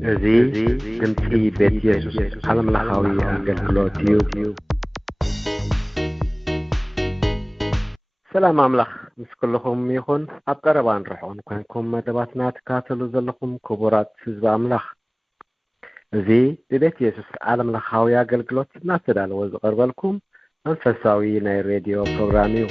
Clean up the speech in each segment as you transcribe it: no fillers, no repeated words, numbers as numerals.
እዚ ድምፂ ቤት ኢየሱስ ዓለም ለኻዊ ኣገልግሎት እዩ። ሰላም ኣምላኽ ምስ ኩልኹም ይኹን። ኣብ ቀረባን ርሑቕን ኮንኩም መደባትና ትካተሉ ዘለኹም ክቡራት ህዝቢ ኣምላኽ፣ እዚ ብቤት ኢየሱስ ዓለም ለኻዊ ኣገልግሎት እናተዳለወ ዝቐርበልኩም መንፈሳዊ ናይ ሬድዮ ፕሮግራም እዩ።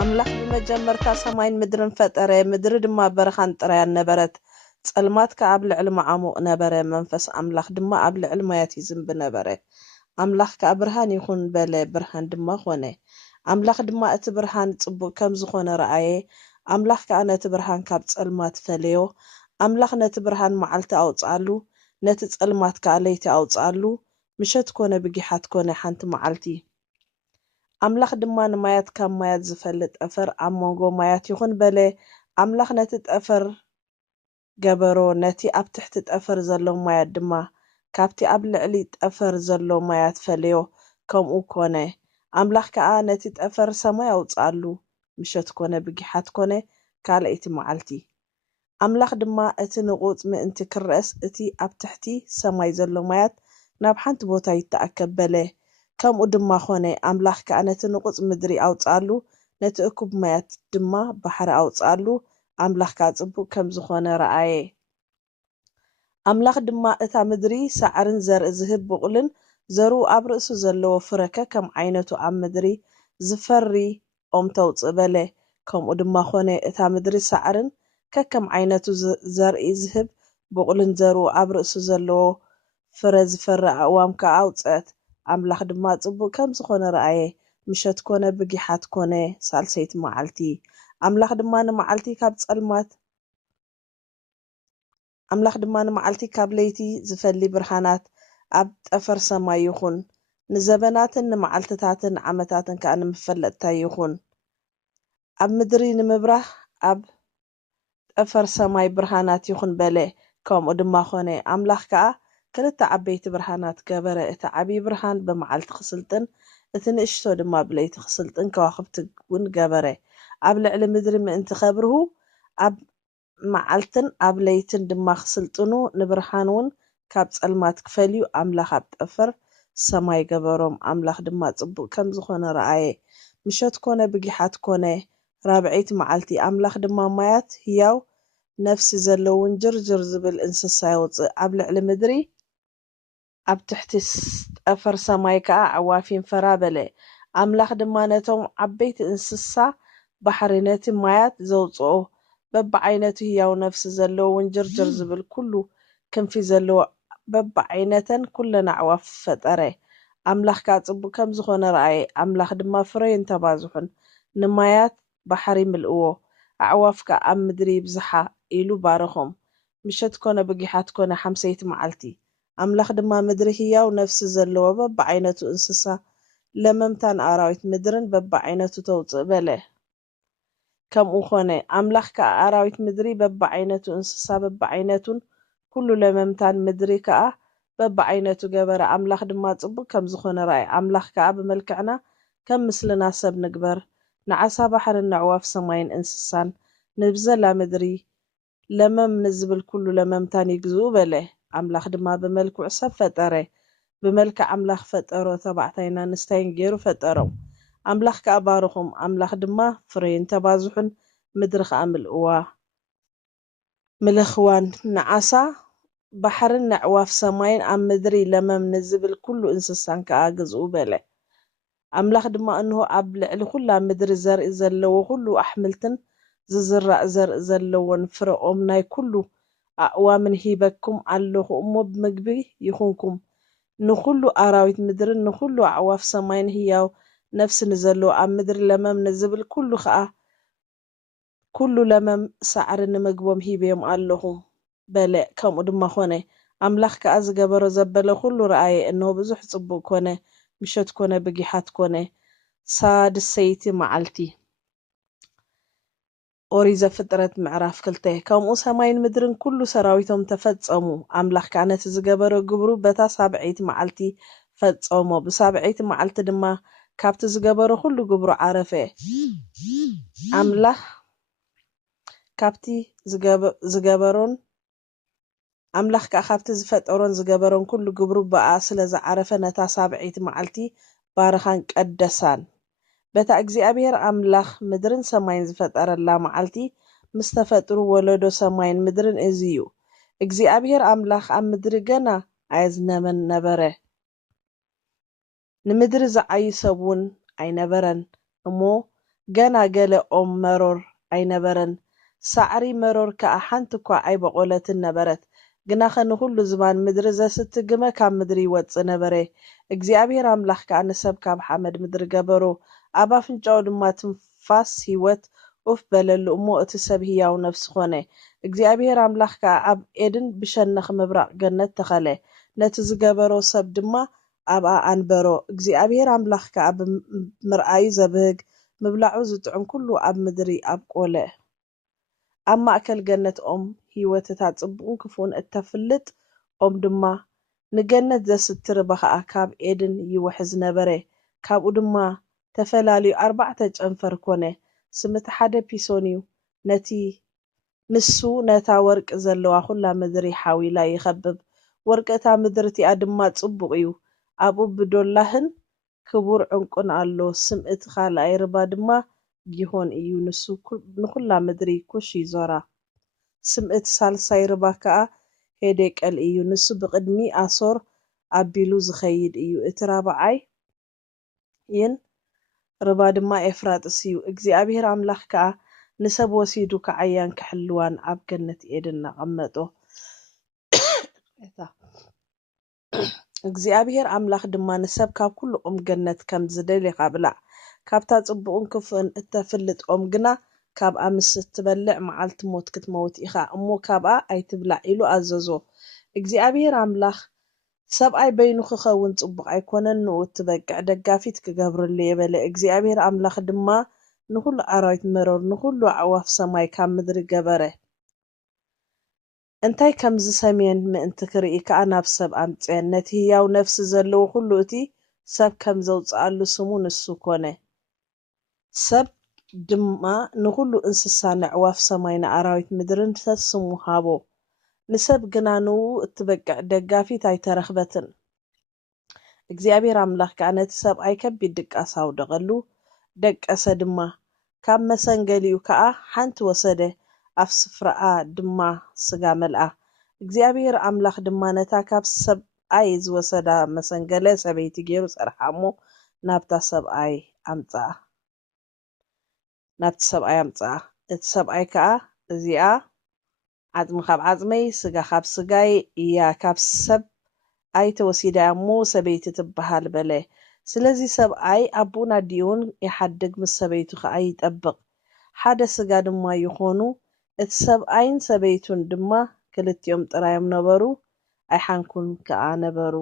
አምላክ በመጀመርታ ሰማይን ምድርን ፈጠረ። ምድሪ ድማ በረኻን ጥራያን ነበረት። ጸልማት ከአብ ልዕሊ መዓሙቕ ነበረ። መንፈስ አምላክ ድማ ኣብ ልዕሊ ማያት ይዝንብ ነበረ። አምላክ ከ ብርሃን ይኹን በለ፣ ብርሃን ድማ ኾነ። አምላክ ድማ እቲ ብርሃን ጽቡቕ ከም ዝኾነ ረአየ። አምላክ ከ ነቲ ብርሃን ካብ ጸልማት ፈለዮ። አምላክ ነቲ ብርሃን መዓልቲ ኣውጻሉ፣ ነቲ ጸልማት ከ ለይቲ ኣውጻሉ። ምሸት ኮነ ብጊሓት ኮነ ሓንቲ መዓልቲ። አምላክ ድማ ንማያት ካብ ማያት ዝፈልጥ ጠፈር ኣብ መንጎ ማያት ይኹን በለ። አምላክ ነቲ ጠፈር ገበሮ፣ ነቲ ኣብ ትሕቲ ጠፈር ዘሎ ማያት ድማ ካብቲ ኣብ ልዕሊ ጠፈር ዘሎ ማያት ፈለዮ። ከምኡ ኮነ። አምላክ ከዓ ነቲ ጠፈር ሰማይ ኣውጻሉ፣ ምሸት ኮነ ብጊሓት ኮነ ካልአይቲ መዓልቲ። አምላክ ድማ እቲ ንቑፅ ምእንቲ ክርአስ እቲ ኣብ ትሕቲ ሰማይ ዘሎ ማያት ናብ ሓንቲ ቦታ ይተኣከብ በለ። ከምኡ ድማ ኾነ። አምላክ ከዓ ነቲ ንቑፅ ምድሪ ኣውጻሉ፣ ነቲ እኩብ ማያት ድማ ባሕሪ ኣውጻሉ። አምላክ ከዓ ጽቡቕ ከም ዝኾነ ረአየ። አምላክ ድማ እታ ምድሪ ሳዕርን ዘርኢ ዝህብ ቡቕልን ዘርኡ ኣብ ርእሱ ዘለዎ ፍረከ ከም ዓይነቱ ኣብ ምድሪ ዝፈሪ ኦም ተውፅእ በለ። ከምኡ ድማ ኾነ። እታ ምድሪ ሳዕርን ከከም ዓይነቱ ዘርኢ ዝህብ ቡቕልን ዘርኡ ኣብ ርእሱ ዘለዎ ፍረ ዝፈሪ ኣእዋም ከዓ ኣውፅአት። አምላክ ድማ ጽቡቕ ከም ዝኾነ ረአየ። ምሸት ኮነ ብጊሓት ኮነ ሳልሰይቲ መዓልቲ። አምላክ ድማ ንመዓልቲ ካብ ለይቲ ዝፈሊ ብርሃናት ኣብ ጠፈር ሰማይ ይኹን። ንዘበናትን ንመዓልትታትን ዓመታትን ከዓ ንምፈለጥታ ይኹን። ኣብ ምድሪ ንምብራህ ኣብ ጠፈር ሰማይ ብርሃናት ይኹን በለ። ከምኡ ድማ ኾነ። አምላክ ከዓ ክልተ ዓበይቲ ብርሃናት ገበረ። እቲ ዓብይ ብርሃን ብመዓልቲ ክስልጥን እቲ ንእሽቶ ድማ ብለይቲ ክስልጥን ከዋኽብቲ እውን ገበረ። ኣብ ልዕሊ ምድሪ ምእንቲ ኸብርሁ ኣብ መዓልትን ኣብ ለይትን ድማ ክስልጥኑ፣ ንብርሃን እውን ካብ ጸልማት ክፈልዩ አምላክ ኣብ ጠፈር ሰማይ ገበሮም። አምላክ ድማ ጽቡቕ ከም ዝኾነ ረአየ። ምሸት ኮነ ብጊሓት ኮነ ራብዐይቲ መዓልቲ። አምላክ ድማ ማያት ህያው ነፍሲ ዘለውን ጅርጅር ዝብል እንስሳ ይውፅእ ኣብ ልዕሊ ምድሪ። ኣብ ትሕቲ ጠፈር ሰማይ ከዓ ኣዕዋፊን ፈራ በለ። አምላክ ድማ ነቶም ዓበይቲ እንስሳ ባሕሪ ነቲ ማያት ዘውፅኦ በብዓይነቱ ህያው ነፍሲ ዘለውን ጅርጅር ዝብል ኩሉ ክንፊ ዘለዎ በብዓይነተን ኩለን ኣዕዋፍ ፈጠረ። አምላክ ከዓ ጽቡቕ ከም ዝኾነ ረአየ። አምላክ ድማ ፍረዮን ተባዝሑን ንማያት ባሕሪ ምልእዎ። ኣዕዋፍ ከዓ ኣብ ምድሪ ይብዝሓ ኢሉ ባረኾም። ምሸት ኮነ ብጊሓት ኮነ ሓምሰይቲ መዓልቲ። አምላክ ድማ ምድሪ ህያው ነፍሲ ዘለዎ በብዓይነቱ እንስሳ ለመምታን ኣራዊት ምድርን በብዓይነቱ ተውፅእ በለ። ከምኡ ኾነ። አምላክ ከዓ ኣራዊት ምድሪ በብዓይነቱ እንስሳ በብዓይነቱን ኩሉ ለመምታን ምድሪ ከዓ በብዓይነቱ ገበረ። አምላክ ድማ ጽቡቕ ከም ዝኾነ ረአየ። አምላክ ከዓ ብመልክዕና ከም ምስልና ሰብ ንግበር፣ ንዓሳ ባሕርን ንዕዋፍ ሰማይን እንስሳን ንብዘላ ምድሪ ለመም ንዝብል ኩሉ ለመምታን ይግዝኡ በለ። አምላክ ድማ ብመልክዑ ሰብ ፈጠረ። ብመልክዕ አምላክ ፈጠሮ፣ ተባዕታይን ኣንስታይን ገይሩ ፈጠሮም። አምላክ ከዓ ባረኾም። አምላክ ድማ ፍረዮን ተባዝሑን ምድሪ ከዓ ምልኽዋን፣ ንዓሳ ባሕርን ንዕዋፍ ሰማይን ኣብ ምድሪ ለመም ንዝብል ኩሉ እንስሳን ከዓ ግዝኡ በለ። አምላክ ድማ እንሆ ኣብ ልዕሊ ኩላ ምድሪ ዘርኢ ዘለዎ ኩሉ ኣሕምልትን ዝዝራእ ዘርኢ ዘለዎን ፍረ ኦም ናይ ኩሉ ኣእዋምን ሂበኩም ኣለኹ እሞ ብምግቢ ይኹንኩም። ንኩሉ ኣራዊት ምድርን ንኩሉ ኣዕዋፍ ሰማይን ህያው ነፍሲ ንዘለዎ ኣብ ምድሪ ለመም ንዝብል ኩሉ ከዓ ኩሉ ለመም ሳዕሪ ንምግቦም ሂበዮም ኣለኹ በለ። ከምኡ ድማ ኾነ። አምላክ ከዓ ዝገበሮ ዘበለ ኩሉ ረአየ። እነሆ ብዙሕ ጽቡቕ ኮነ። ምሸት ኮነ ብጊሓት ኮነ ሳድሰይቲ መዓልቲ። ኦሪት ዘፍጥረት ምዕራፍ 2 ከምኡ ሰማይን ምድርን ኩሉ ሰራዊቶም ተፈጸሙ። አምላክ ከዓ ነቲ ዝገበሮ ግብሩ በታ ሳብዐይቲ መዓልቲ ፈጾሞ ብሳብዐይቲ መዓልቲ ድማ ካብቲ ዝገበሮ ኩሉ ግብሩ ዓረፈ ኣምላኽ ካብቲ ዝገበሮን ኣምላኽ ከዓ ካብቲ ዝፈጠሮን ዝገበሮን ኩሉ ግብሩ በኣ ስለ ዝዓረፈ ነታ ሳብዐይቲ መዓልቲ ባረኻን ቀደሳን በታ እግዚኣብሔር ኣምላኽ ምድርን ሰማይን ዝፈጠረላ መዓልቲ ምስ ተፈጥሩ ወለዶ ሰማይን ምድርን እዚ እዩ እግዚኣብሔር ኣምላኽ ኣብ ምድሪ ገና ኣየዝነበን ነበረ ንምድሪ ዝዓዪ ሰብ እውን ኣይነበረን እሞ ገና ገለ ኦም መሮር ኣይነበረን ሳዕሪ መሮር ከዓ ሓንቲ እኳ ኣይበቆለትን ነበረት ግና ኸንኩሉ ዝባን ምድሪ ዘስቲ ግመ ካብ ምድሪ ይወፅእ ነበረ እግዚኣብሔር ኣምላኽ ከዓ ንሰብ ካብ ሓመድ ምድሪ ገበሮ ኣብ ኣፍንጫኡ ድማ ትንፋስ ሂወት ኡፍ በለሉ እሞ እቲ ሰብ ህያው ነፍሲ ኮነ እግዚኣብሔር ኣምላኽ ከዓ ኣብ ኤድን ብሸነኽ ምብራቕ ገነት ተኸለ ነቲ ዝገበሮ ሰብ ድማ ኣብኣ ኣንበሮ እግዚኣብሔር ኣምላኽ ከዓ ብምርኣዩ ዘብህግ ምብላዑ ዝጥዑም ኩሉ ኣብ ምድሪ ኣብቆለ ኣብ ማእከል ገነት ኦም ሂወትታ ጽቡቕን ክፉን እተፍልጥ ኦም ድማ ንገነት ዘስቲ ርባ ከዓ ካብ ኤድን ይውሕዝ ነበረ ካብኡ ድማ ተፈላለዩ 4 ጨንፈር ኮነ ስምቲ ሓደ ፒሶን እዩ ነቲ ንሱ ነታ ወርቂ ዘለዋ ኩላ ምድሪ ሓዊላ ይኸብብ ወርቅታ ምድሪ እቲኣ ድማ ጽቡቕ እዩ ኣብኡ ብዶላህን ክቡር ዕንቁን ኣሎ ስምእቲ ካልኣይ ርባ ድማ ጊሆን እዩ ንሱ ንኩላ ምድሪ ኩሽ ይዞራ ስምእቲ ሳልሳይ ርባ ከዓ ሄዴቀል እዩ ንሱ ብቅድሚ ኣሶር ኣቢሉ ዝኸይድ እዩ እቲ ራብዓይ ይን ርባ ድማ ኤፍራጥስ እዩ እግዚኣብሔር ኣምላኽ ከዓ ንሰብ ወሲዱ ከዓያን ክሕልዋን ኣብ ገነት ኤድን ኣቐመጦ እግዚኣብሔር ኣምላኽ ድማ ንሰብ ካብ ኩሉ ኦም ገነት ከም ዝደልየካ ብላዕ ካብታ ጽቡቕን ክፉእን እተፍልጥ ኦም ግና ካብኣ ምስ እትበልዕ መዓልቲ ሞት ክትመውት ኢኻ እሞ ካብኣ ኣይትብላዕ ኢሉ ኣዘዞ እግዚኣብሔር ኣምላኽ ሰብኣይ በይኑ ክኸውን ጽቡቕ ኣይኮነን ንኡ እትበቅዕ ደጋፊት ክገብርሉ የበለ እግዚኣብሔር ኣምላኽ ድማ ንኩሉ ኣራዊት መሮር ንኩሉ ኣዕዋፍ ሰማይ ካብ ምድሪ ገበረ እንታይ ከም ዝሰምየን ምእንቲ ክርኢ ከዓ ናብ ሰብ ኣምፅአን ነቲ ህያው ነፍሲ ዘለዎ ኩሉ እቲ ሰብ ከም ዘውፅኣሉ ስሙ ንሱ ኮነ ሰብ ድማ ንኩሉ እንስሳ ንዕዋፍ ሰማይ ንኣራዊት ምድርን ስሙ ሃቦ ንሰብ ግና ንኡ እትበቅዕ ደጋፊት ኣይተረኽበትን እግዚኣብሔር ኣምላኽ ከዓ ነቲ ሰብኣይ ከቢድ ድቃስ ኣውደቐሉ ደቀሰ ድማ ካብ መሰንገሊኡ ከዓ ሓንቲ ወሰደ ኣብ ስፍራኣ ድማ ስጋ መልኣ እግዚኣብሔር ኣምላኽ ድማ ነታ ካብ ሰብኣይ ዝወሰዳ መሰንገለ ሰበይቲ ገይሩ ጸርሓ እሞ ናብቲ ሰብኣይ ኣምፅኣ እቲ ሰብኣይ ከዓ እዚኣ ዓጽሚ ካብ ዓጽመይ ስጋ ካብ ስጋይ እያ ካብ ሰብ ኣይተወሲዳ እሞ ሰበይቲ ትበሃል በለ ስለዚ ሰብኣይ ኣቦን ኣዲኡን ይሓድግ ምስ ሰበይቱ ከዓ ይጠብቕ ሓደ ስጋ ድማ ይኾኑ እቲ ሰብኣይን ሰበይቱን ድማ ክልቲኦም ጥራዮም ነበሩ ኣይሓንኩን ከዓ ነበሩ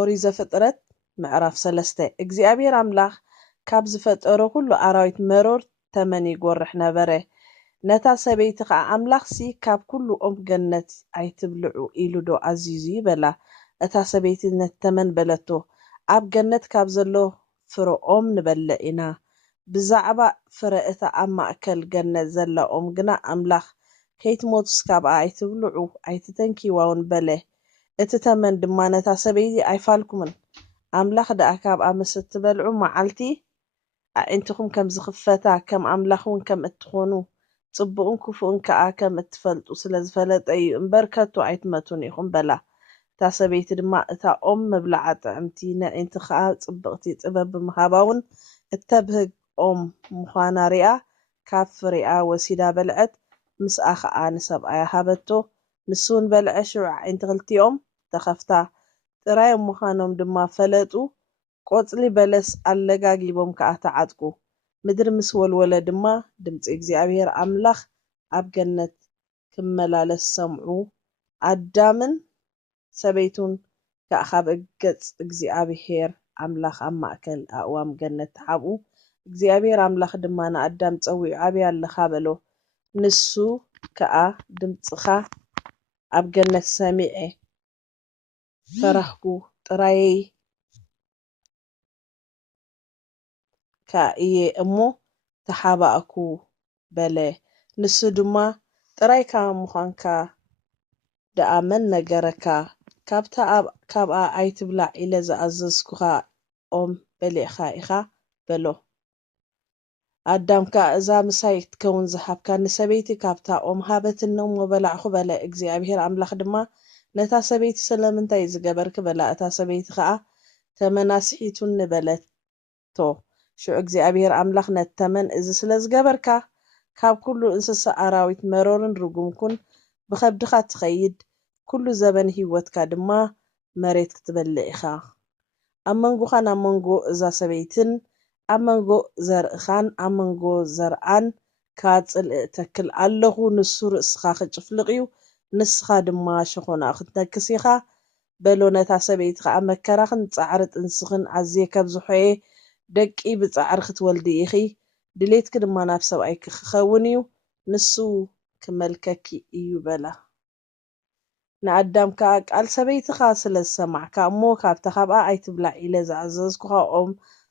ኦሪት ዘፍጥረት ምዕራፍ 3 እግዚኣብሔር ኣምላኽ ካብ ዝፈጠሮ ኩሉ ኣራዊት መሮር ተመን ይጎርሕ ነበረ ነታ ሰበይቲ ከዓ ኣምላኽሲ ካብ ኩሉ ኦም ገነት ኣይትብልዑ ኢሉ ዶ ኣዚዙ ይበላ እታ ሰበይቲ ነቲ ተመን በለቶ ኣብ ገነት ካብ ዘሎ ፍረ ኦም ንበልዕ ኢና ብዛዕባ ፍረ እታ ኣብ ማእከል ገነት ዘላ ኦም ግና ኣምላኽ ከይትሞቱስ ካብኣ ኣይትብልዑ ኣይትተንኪዋውን በለ እቲ ተመን ድማ ነታ ሰበይቲ ኣይፋልኩምን ኣምላኽ ደኣ ካብኣ ምስ እትበልዑ መዓልቲ ኣዒንትኹም ከም ዝኽፈታ ከም ኣምላኽ እውን ከም እትኾኑ ጽቡቕን ክፉእን ከዓ ከም እትፈልጡ ስለ ዝፈለጠ እዩ እምበር ከቶ ኣይትመቱን ኢኹም በላ እታ ሰበይቲ ድማ እታ ኦም መብላዓ ጥዕምቲ ንዒንቲ ከዓ ጽብቕቲ ጥበብ ብምሃባውን እተብህግ ኦም ምዃና ሪኣ ካብ ፍሬኣ ወሲዳ በልዐት ምስኣ ከዓ ንሰብኣያ ሃበቶ ንሱን በልዐ ሽዑ ኣዒንቲ ክልቲኦም ተኸፍታ ጥራዮም ምዃኖም ድማ ፈለጡ ቆጽሊ በለስ ኣለጋጊቦም ከዓ ተዓጥቁ ምድሪ ምስ ወልወለ ድማ ድምፂ እግዚኣብሔር ኣምላኽ ኣብ ገነት ክመላለስ ሰምዑ ኣዳምን ሰበይቱን ከዓ ካብ ገጽ እግዚኣብሔር ኣምላኽ ኣብ ማእከል ኣእዋም ገነት ተሓብኡ እግዚኣብሔር ኣምላኽ ድማ ንኣዳም ፀዊዑ ዓብይ ኣለኻ በሎ ንሱ ከዓ ድምፅኻ ኣብ ገነት ሰሚዐ ፈራህኩ ጥራይ ከእየ እሞ ተሓባእኩ በለ ንሱ ድማ ጥራይካ ምዃንካ ደኣመን ነገረካ ካብኣ ኣይትብላዕ ኢለ ዝኣዘዝኩኻ ኦም በሊዕኻ ኢኻ በሎ ኣዳምካ እዛ ምሳይ ክትከውን ዝሃብካ ንሰበይቲ ካብታ ኦም ሃበትን እሞ በላዕኹ በለ እግዚኣብሔር ኣምላኽ ድማ ነታ ሰበይቲ ስለምንታይ ዝገበርክ በላ እታ ሰበይቲ ከዓ ተመናስሒቱን ንበለቶ ሽዑ እግዚኣብሔር ኣምላኽ ነቲ ተመን እዚ ስለ ዝገበርካ ካብ ኩሉ እንስሳ ኣራዊት መሮርን ርጉምኩን ብኸብድኻ ትኸይድ ኩሉ ዘበን ህይወትካ ድማ መሬት ክትበልዕ ኢኻ ኣብ መንጎኻን ኣብ መንጎ እዛ ሰበይትን ኣብ መንጎ ዘርእኻን ኣብ መንጎ ዘርአን ካጽልእ ተክል ኣለኹ ንሱ ርእስኻ ክጭፍልቕ እዩ ንስኻ ድማ ሸኾና ክትነክስ ኢኻ በሎ ነታ ሰበይቲ ከዓ መከራኽን ጻዕሪ ጥንስኽን ኣዝየ ካብ ዝሖየ ደቂ ብጻዕሪ ክትወልዲ ኢኺ ድሌትክ ድማ ናብ ሰብኣይ ክኸውን እዩ ንሱ ክመልከኪ እዩ በላ ንኣዳም ከዓ ቃል ሰበይትኻ ስለ ዝሰማዕካ እሞ ካብታ ካብኣ ኣይትብላዕ ኢለ ዝኣዘዝኩኻ ኦም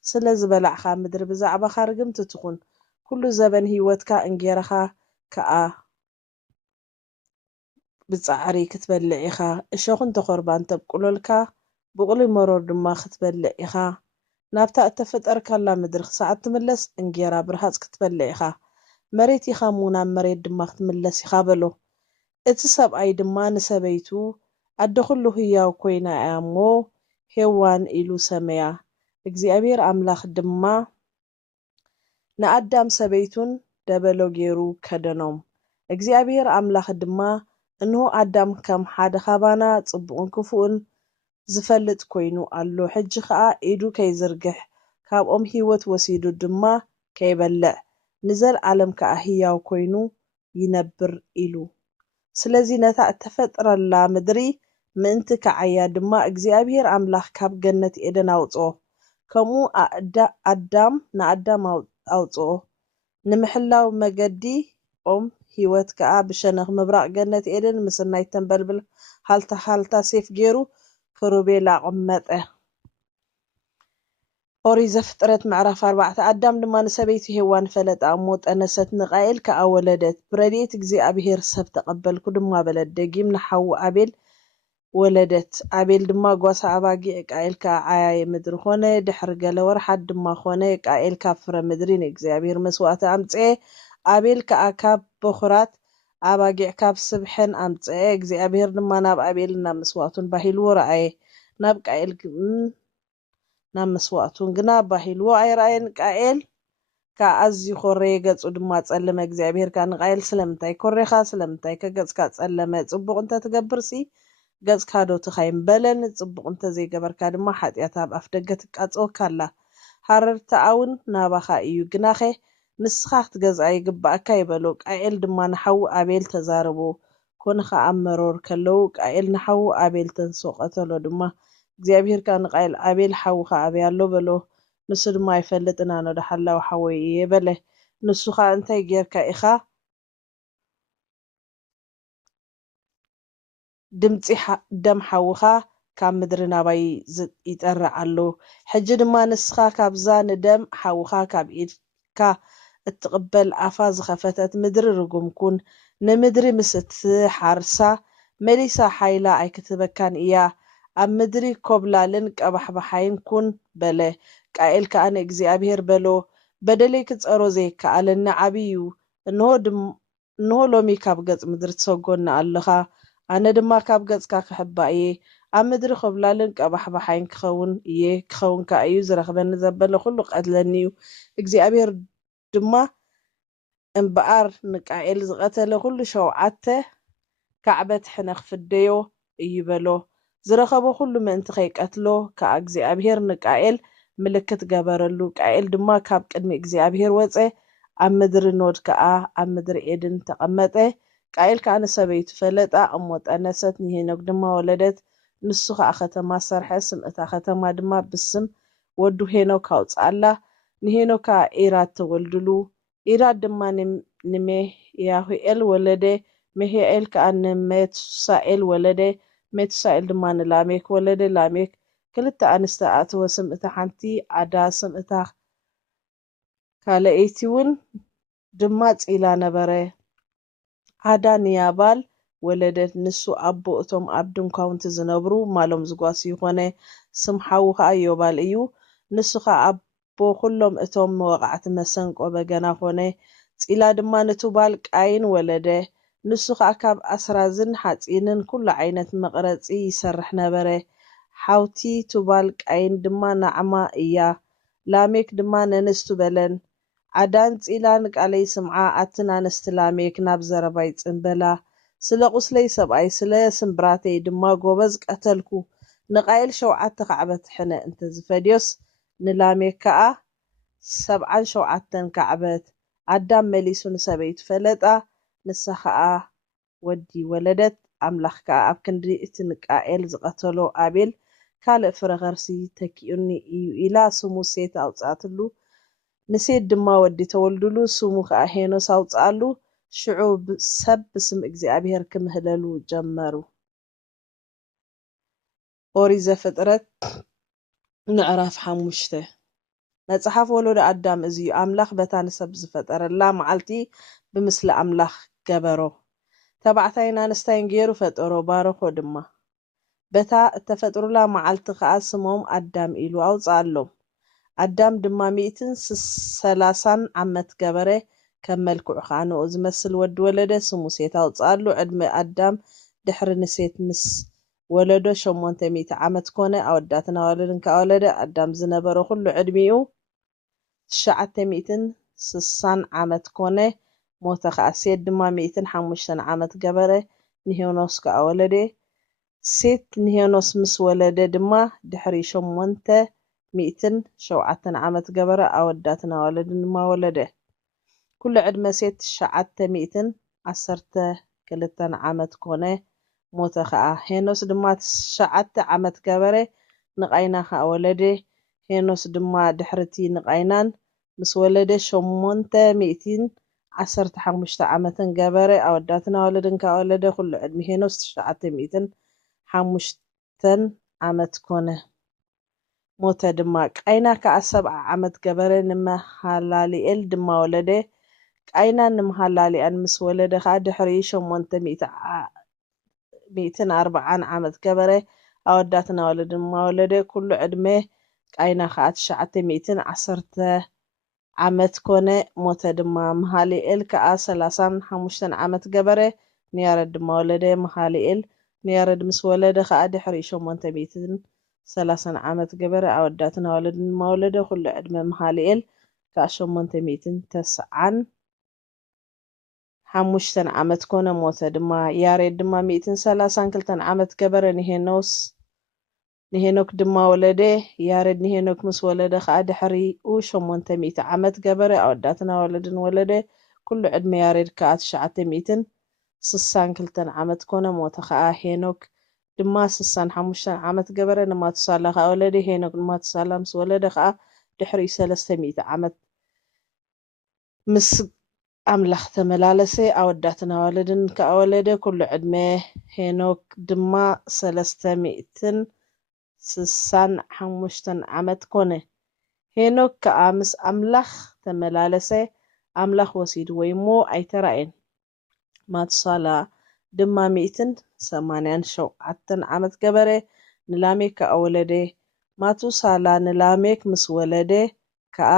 ስለ ዝበላዕኻ ምድሪ ብዛዕባኻ ርግምቲ ትኹን ኩሉ ዘበን ህይወትካ እንጌረኻ ከዓ ብጻዕሪ ክትበልዕ ኢኻ እሾኽን ተኾርባን ተብቁለልካ ብቑሊ መሮር ድማ ክትበልዕ ኢኻ ናብታ እተፈጠርካላ ምድሪ ክሳዕ ትምለስ እንጌራ ብርሃፅ ክትበልዕ ኢኻ መሬት ኢኻ እሞ ናብ መሬት ድማ ክትምለስ ኢኻ በሎ እቲ ሰብኣይ ድማ ንሰበይቱ ኣደ ኩሉ ህያው ኮይና እያ እሞ ሄዋን ኢሉ ሰመያ እግዚኣብሔር ኣምላኽ ድማ ንኣዳም ሰበይቱን ደበሎ ገይሩ ከደኖም እግዚኣብሔር ኣምላኽ ድማ እንሆ ኣዳም ከም ሓደ ኻባና ጽቡቕን ክፉኡን ዝፈልጥ ኮይኑ ኣሎ ሕጂ ከዓ ኢዱ ከይዝርግሕ ካብኦም ህይወት ወሲዱ ድማ ከይበልዕ ንዘለዓለም ከዓ ህያው ኮይኑ ይነብር ኢሉ ስለዚ ነታ እተፈጥረላ ምድሪ ምእንቲ ከዓያ ድማ እግዚኣብሔር ኣምላኽ ካብ ገነት ኤደን ኣውፅኦ ከምኡ ኣዳም ንኣዳም ኣውፅኦ ንምሕላው መገዲ ኦም ህይወት ከዓ ብሸነኽ ምብራቕ ገነት ኤደን ምስናይ ተንበልብል ሃልታ ሴፍ ገይሩ ክሩቤል ኣቐመጠ ኦሪት ዘፍጥረት ምዕራፍ 4 ኣዳም ድማ ንሰበይቲ ሄዋን ፈለጣ እሞ ጠነሰት ንቃኤል ከዓ ወለደት ብረድኤት እግዚኣብሔር ሰብ ተቐበልኩ ድማ በለት ደጊም ንሓዊ ኣቤል ወለደት ኣቤል ድማ ጓሳ ኣባጊዕ ቃኤል ከዓ ዓያየ ምድሪ ኾነ ድሕሪ ገለ ወርሓት ድማ ኾነ ቃኤል ካብ ፍረ ምድሪ ንእግዚኣብሔር መስዋእቲ ኣምፅአ ኣቤል ከዓ ካብ በኹራት ኣባጊዕ ካብ ስብሐን ኣምፅአ እግዚኣብሔር ድማ ናብ ኣቤል ናብ መስዋእቱን ባሂልዎ ረኣየ ናብ ቃኤል ናብ መስዋእቱን ግና ባሂልዎ ኣይረኣየን ቃኤል ካብ ኣዝዩ ኮረየ ገጹ ድማ ጸለመ እግዚኣብሔር ከዓ ንቃኤል ስለምንታይ ኮሬኻ ስለምንታይ ከገጽካ ጸለመ ጽቡቕ እንተትገብርሲ ገጽካ ዶ ትኸይም በለን ጽቡቕ እንተዘይገበርካ ድማ ሓጢኣት ኣብ ኣፍ ደገ ትቃጽወካ ኣላ ሓረርተኣውን ናባኻ እዩ ግናኸ ንስኻ ክትገዝኣ ይግባእካ ይበሎ ቃኤል ድማ ንሓዊ ኣቤል ተዛረቦ ኮነኻ ኣብ መሮር ከለዉ ቃኤል ንሓዊ ኣቤል ተንሶቐተሎ ድማ እግዚኣብሔር ከዓ ንቃኤል ኣቤል ሓዊኻ ኣበይ ኣሎ በሎ ንሱ ድማ ኣይፈልጥን ኣነ ዶ ሓላዊ ሓወይ እየ በለ ንሱ ከዓ እንታይ ጌርካ ኢኻ ድምፂ ደም ሓዊኻ ካብ ምድሪ ናባይ ይጠርዕ ኣሎ ሕጂ ድማ ንስኻ ካብዛ ንደም ሓዊኻ ካብ ኢድካ እትቕበል ኣፋ ዝኸፈተት ምድሪ ርጉምኩን ንምድሪ ምስ እትሓርሳ መሊሳ ሓይላ ኣይክትበካን እያ ኣብ ምድሪ ኮብላልን ቀባሕባሓይን ኩን በለ ቃኤል ከዓ ንእግዚኣብሔር በሎ በደለይ ክፀሮ ዘይከኣለኒ ዓብዩ እንሆ ሎሚ ካብ ገጽ ምድሪ ትሰጎና ኣለኻ ኣነ ድማ ካብ ገጽካ ክሕባእ እየ ኣብ ምድሪ ኮብላልን ቀባሕባሓይን ክኸውን ከዓ እዩ ዝረኽበኒ ዘበለ ኩሉ ቀትለኒ እዩ እግዚኣብሔር ድማ እምበኣር ንቃኤል ዝቐተለ ኩሉ 7 ካዕበት ሕነኽ ፍደዮ እዩ በሎ ዝረኸቦ ኩሉ ምእንቲ ከይቀትሎ ከዓ እግዚኣብሔር ንቃኤል ምልክት ገበረሉ ቃኤል ድማ ካብ ቅድሚ እግዚኣብሔር ወፀ ኣብ ምድሪ ኖድ ከዓ ኣብ ምድሪ ኤድን ተቐመጠ ቃኤል ከዓ ንሰበይቱ ፈለጣ እሞ ጠነሰት ንሄኖክ ድማ ወለደት ንሱ ከዓ ከተማ ሰርሐ ስም እታ ከተማ ድማ ብስም ወዱ ሄኖክ ኣውፅኣላ ንሄኖክ ከዓ ኢራድ ተወልድሉ ኢራድ ድማ ንሜያሁኤል ወለደ ሚካኤል ከዓ ንሜቱሳኤል ወለደ ሜቱሳኤል ድማ ንላሜክ ወለደ ላሜክ ክልተ ኣንስተ ኣእተወ ስምእታ ሓንቲ ዓዳ ስምእታ ካልአይቲ እውን ድማ ፂላ ነበረ ዓዳ ንያባል ወለደት ንሱ ኣቦ እቶም ኣብ ድንኳውንቲ ዝነብሩ ማሎም ዝጓሲ ይኾነ ስም ሓዉ ከዓ ዮባል እዩ ንሱ ከዓ ኣቦ ኩሎም እቶም መወቃዕቲ መሰንቆ በገና ኮነ ፂላ ድማ ንቱባል ቃይን ወለደ ንሱ ከዓ ካብ ኣስራዝን ሓፂንን ኩሉ ዓይነት መቅረፂ ይሰርሕ ነበረ ሓውቲ ቱባል ቃይን ድማ ናዕማ እያ ላሜክ ድማ ነንስቱ በለን ዓዳን ፂላን ቃለይ ስምዓ ኣትን ኣንስቲ ላሜክ ናብ ዘረባይ ፅንበላ ስለ ቁስለይ ሰብኣይ ስለ ስምብራተይ ድማ ጎበዝ ቀተልኩ ንቃይል 7 ከዕበት ሕነ እንተዝፈድዮስ ንላሜክ ከዓ 77 ከዕበት ኣዳም መሊሱ ንሰበይቱ ፈለጣ ንሳ ከዓ ወዲ ወለደት ኣምላኽ ከዓ ኣብ ክንዲ እቲ ንቃኤል ዝቀተሎ ኣቤል ካልእ ፍረኸርሲ ተኪኡኒ እዩ ኢላ ስሙ ሴት ኣውፃእትሉ ንሴት ድማ ወዲ ተወልድሉ ስሙ ከዓ ሄኖስ ኣውፃሉ ሽዑ ሰብ ብስም እግዚኣብሔር ክምህለሉ ጀመሩ ኦሪት ዘፍጥረት ምዕራፍ 5 መጽሓፍ ወለዶ ኣዳም እዝዩ ኣምላኽ በታ ንሰብ ዝፈጠረላ መዓልቲ ብምስሊ ኣምላኽ ገበሮ ተባዕታይን ኣንስታይን ገይሩ ፈጠሮ ባረኮ ድማ በታ እተፈጥሩላ መዓልቲ ከዓ ስሞም ኣዳም ኢሉ ኣውፃሎም ኣዳም ድማ 130 ዓመት ገበረ ከም መልክዑ ከዓ ንኡ ዝመስል ወዲ ወለደ ስሙ ሴት ኣውፃሉ ዕድመ ኣዳም ድሕሪ ንሴት ምስ ወለዶ 800 ዓመት ኮነ ኣወዳትን ኣዋልድን ከዓ ወለደ ኣዳም ዝነበረ ኩሉ ዕድሚኡ 960 ዓመት ኮነ ሞተ ከዓ ሴት ድማ 105 ዓመት ገበረ ንሄኖስ ከዓ ወለደ ሴት ንሄኖስ ምስ ወለደ ድማ ድሕሪ 807 ዓመት ገበረ ኣወዳትን ኣዋልድን ድማ ወለደ ኩሉ ዕድመ ሴት 912 ዓመት ኮነ ሞተ ከዓ ሄኖስ ድማ 9 ዓመት ገበረ ንቃይና ከዓ ወለደ ሄኖስ ድማ ድሕርቲ ንቃይናን ምስ ወለደ 815 ዓመትን ገበረ ኣወዳትን ኣዋልድን ከዓ ወለደ ኩሉ ዕድመ ሄኖስ 905 ዓመት ኮነ ሞተ ድማ ቃይና ከዓ 70 ዓመት ገበረ ንመሃላሊኤል ድማ ወለደ ቃይናን ንመሃላሊኣን ምስ ወለደ ከዓ ድሕሪ 840 ዓመት ገበረ ኣወዳትን ኣዋልድን ድማ ወለደ ኩሉ ዕድመ ቃይና ከዓ 910 ዓመት ኮነ ሞተ ድማ መሃሊኤል ከዓ 35 ዓመት ገበረ ንያረድ ድማ ወለደ መሃሊኤል ንያረድ ምስ ወለደ ከዓ ድሕሪ 830 ዓመት ገበረ ኣወዳትን ኣዋልድን ድማ ወለደ ኩሉ ዕድመ መሃሊኤል ከዓ 895 ዓመት ኮነ ሞተ ድማ ያሬድ ድማ 132 ዓመት ገበረ ንሄኖክ ድማ ወለደ ያሬድ ንሄኖክ ምስ ወለደ ከዓ ድሕሪኡ 800 ዓመት ገበረ ኣወዳትን ኣዋልድን ወለደ ኩሉ ዕድመ ያሬድ ከዓ 962 ዓመት ኮነ ሞተ ከዓ ሄኖክ ድማ 65 ዓመት ገበረ ንማቱሳላ ከዓ ወለደ ሄኖክ ንማቱሳላ ምስ ወለደ ከዓ ድሕሪ 300 ዓመት ምስ ኣምላኽ ተመላለሰ ኣወዳትን ኣዋልድን ከዓ ወለደ ኩሉ ዕድመ ሄኖክ ድማ 365 ዓመት ኮነ ሄኖክ ከዓ ምስ ኣምላኽ ተመላለሰ ኣምላኽ ወሲድዎ እሞ ኣይተራእየን ማቱሳላ ድማ 187 ዓመት ገበረ ንላሜክ ከዓ ወለደ ማቱሳላ ንላሜክ ምስ ወለደ ከዓ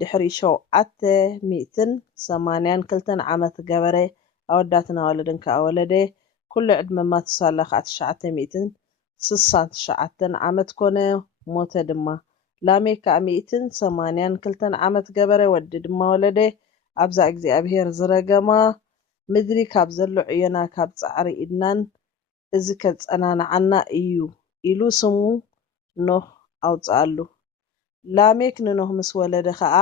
ድሕሪ 782 ዓመት ገበረ ኣወዳትን ኣዋልድን ከዓ ወለደ ኩሉ ዕድመ ማቱሳላ ከዓ 969 ዓመት ኮነ ሞተ ድማ ላሜክ ከዓ 182 ዓመት ገበረ ወዲ ድማ ወለደ ኣብዛ እግዚኣብሔር ዝረገማ ምድሪ ካብ ዘሎ ዕዮና ካብ ፃዕሪ ኢድናን እዚ ከፀናንዓና እዩ ኢሉ ስሙ ኖህ ኣውፃሉ ላሜክ ንኖህ ምስ ወለደ ከዓ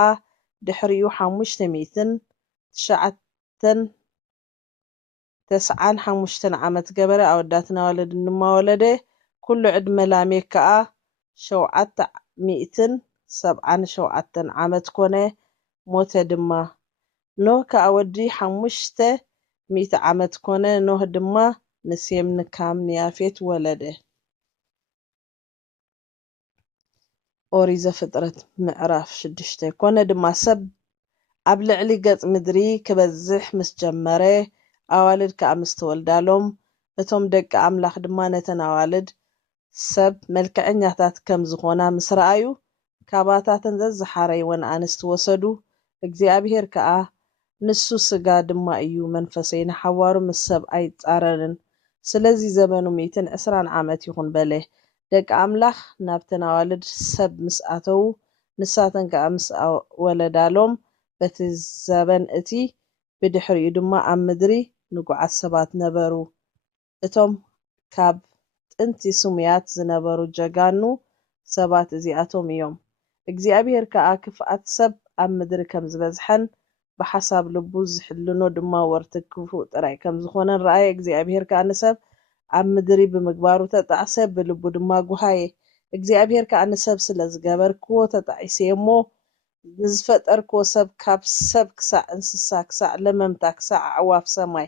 ድሕሪኡ 595 ዓመት ገበረ ኣወዳትን ኣዋልድን ድማ ወለደ ኩሉ ዕድመ ላሜክ ከዓ 777 ዓመት ኮነ ሞተ ድማ ኖህ ከዓ ወዲ 5 100 ዓመት ኮነ ኖህ ድማ ንሴም ንካም ንያፌት ወለደ ኦሪት ዘፍጥረት ምዕራፍ 6 ኮነ ድማ ሰብ ኣብ ልዕሊ ገጽ ምድሪ ክበዝሕ ምስ ጀመረ ኣዋልድ ከዓ ምስ ተወልዳሎም እቶም ደቂ ኣምላኽ ድማ ነተን ኣዋልድ ሰብ መልክዐኛታት ከም ዝኾና ምስ ረኣዩ ካባታተን ዘዝሓረይወን ኣንስቲ ወሰዱ እግዚኣብሔር ከዓ ንሱ ስጋ ድማ እዩ መንፈሰይ ንሓዋሩ ምስ ሰብ ኣይጻረርን ስለዚ ዘመኑ 120 ዓመት ይኹን በለ ደቂ ኣምላኽ ናብተን ኣዋልድ ሰብ ምስ ኣተው ንሳተን ከዓ ምስ ወለዳሎም በቲ ዘበን እቲ ብድሕሪኡ ድማ ኣብ ምድሪ ንጉዓት ሰባት ነበሩ እቶም ካብ ጥንቲ ስሙያት ዝነበሩ ጀጋኑ ሰባት እዚኣቶም እዮም እግዚኣብሔር ከዓ ክፍኣት ሰብ ኣብ ምድሪ ከም ዝበዝሐን ብሓሳብ ልቡ ዝሕልኖ ድማ ወርቲ ክፉእ ጥራይ ከም ዝኾነን ረኣየ እግዚኣብሔር ከዓ ንሰብ ኣብ ምድሪ ብምግባሩ ተጣዕሰ ብልቡ ድማ ጉሃየ እግዚኣብሔር ከዓ ንሰብ ስለ ዝገበርክዎ ተጣዒሰ እሞ ንዝፈጠርክዎ ሰብ ካብ ሰብ ክሳዕ እንስሳ ክሳዕ ለመምታ ክሳዕ ኣዕዋፍ ሰማይ